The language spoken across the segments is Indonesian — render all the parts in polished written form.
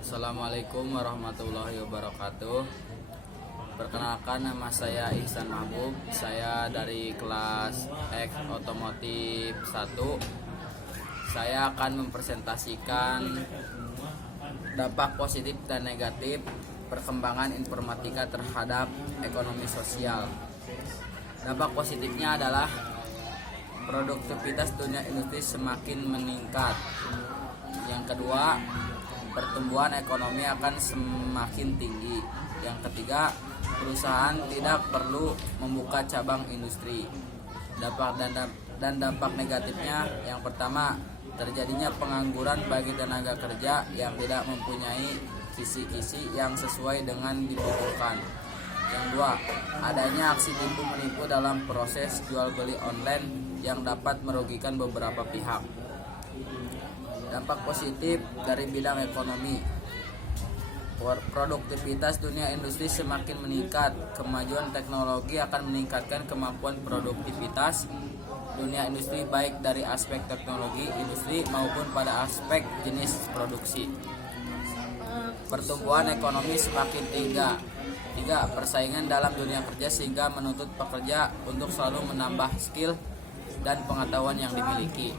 Assalamualaikum warahmatullahi wabarakatuh. Perkenalkan, nama saya Ihsan Mahbub. Saya dari kelas X Otomotif 1. Saya akan mempresentasikan dampak positif dan negatif perkembangan informatika terhadap ekonomi sosial. Dampak positifnya adalah produktivitas dunia industri semakin meningkat. Yang kedua, pertumbuhan ekonomi akan semakin tinggi. Yang ketiga, perusahaan tidak perlu membuka cabang industri. Dampak negatifnya, yang pertama, terjadinya pengangguran bagi tenaga kerja yang tidak mempunyai kisi-kisi yang sesuai dengan dibutuhkan. Yang dua, adanya aksi tipu menipu dalam proses jual beli online yang dapat merugikan beberapa pihak. Dampak positif dari bidang ekonomi, produktivitas dunia industri semakin meningkat. Kemajuan teknologi akan meningkatkan kemampuan produktivitas dunia industri, baik dari aspek teknologi industri maupun pada aspek jenis produksi. Pertumbuhan ekonomi semakin tinggi. Tiga, persaingan dalam dunia kerja sehingga menuntut pekerja untuk selalu menambah skill dan pengetahuan yang dimiliki.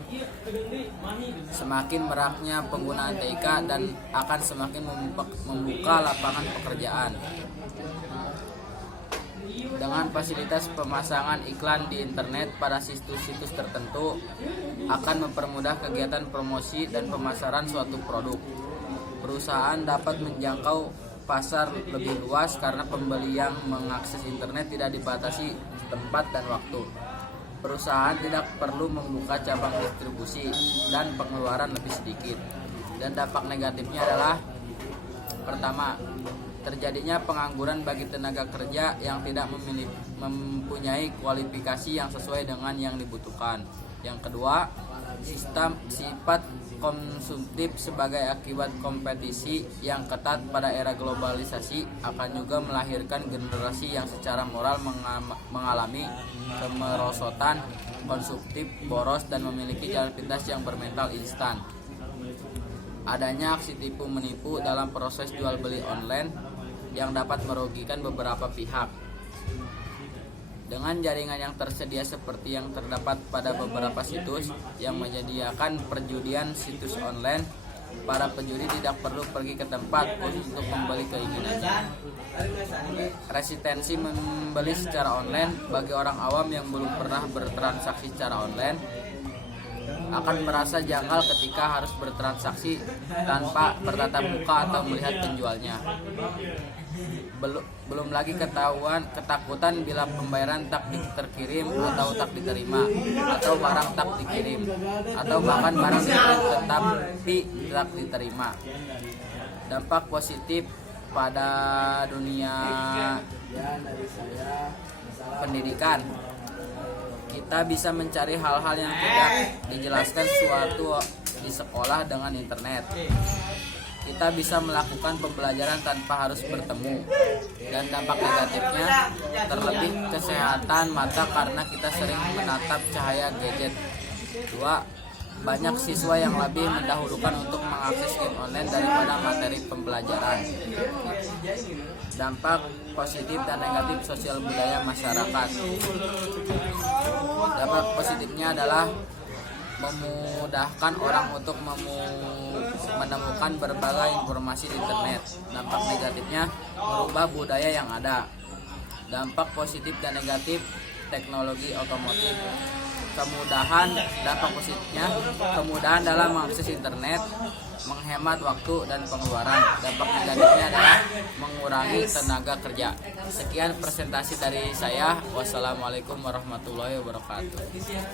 Semakin meraknya penggunaan TIK dan akan semakin membuka lapangan pekerjaan. Dengan fasilitas pemasangan iklan di internet pada situs-situs tertentu akan mempermudah kegiatan promosi dan pemasaran suatu produk. Perusahaan dapat menjangkau pasar lebih luas karena pembeli yang mengakses internet tidak dibatasi tempat dan waktu. Perusahaan tidak perlu membuka cabang distribusi dan pengeluaran lebih sedikit. Dan dampak negatifnya adalah, pertama, terjadinya pengangguran bagi tenaga kerja yang tidak mempunyai kualifikasi yang sesuai dengan yang dibutuhkan. Yang kedua, sifat konsumtif sebagai akibat kompetisi yang ketat pada era globalisasi akan juga melahirkan generasi yang secara moral mengalami kemerosotan, konsumtif, boros, dan memiliki jalan pintas yang bermental instan. Adanya aksi tipu menipu dalam proses jual beli online yang dapat merugikan beberapa pihak. Dengan jaringan yang tersedia seperti yang terdapat pada beberapa situs yang menyediakan perjudian situs online, para penjudi tidak perlu pergi ke tempat khusus untuk membeli keinginannya. Resistensi membeli secara online bagi orang awam yang belum pernah bertransaksi secara online akan merasa janggal ketika harus bertransaksi tanpa bertatap muka atau melihat penjualnya. Belum lagi ketakutan bila pembayaran tak terkirim atau tak diterima, atau barang tak dikirim, atau bahkan barang dikirim tetapi tak diterima. Dampak positif pada dunia pendidikan, kita bisa mencari hal-hal yang tidak dijelaskan suatu di sekolah dengan internet. Kita bisa melakukan pembelajaran tanpa harus bertemu. Dan dampak negatifnya, terlebih kesehatan mata karena kita sering menatap cahaya gadget. Dua, banyak siswa yang lebih mendahulukan untuk mengakses game online daripada materi pembelajaran. Dampak positif dan negatif sosial budaya masyarakat. Dampak positifnya adalah memudahkan orang untuk menemukan berbagai informasi di internet. Dampak negatifnya, merubah budaya yang ada. Dampak positif dan negatif teknologi otomotif. Dampak positifnya, kemudahan dalam mengakses internet, menghemat waktu dan pengeluaran. Dampak negatifnya adalah mengurangi tenaga kerja. Sekian presentasi dari saya. Wassalamualaikum warahmatullahi wabarakatuh.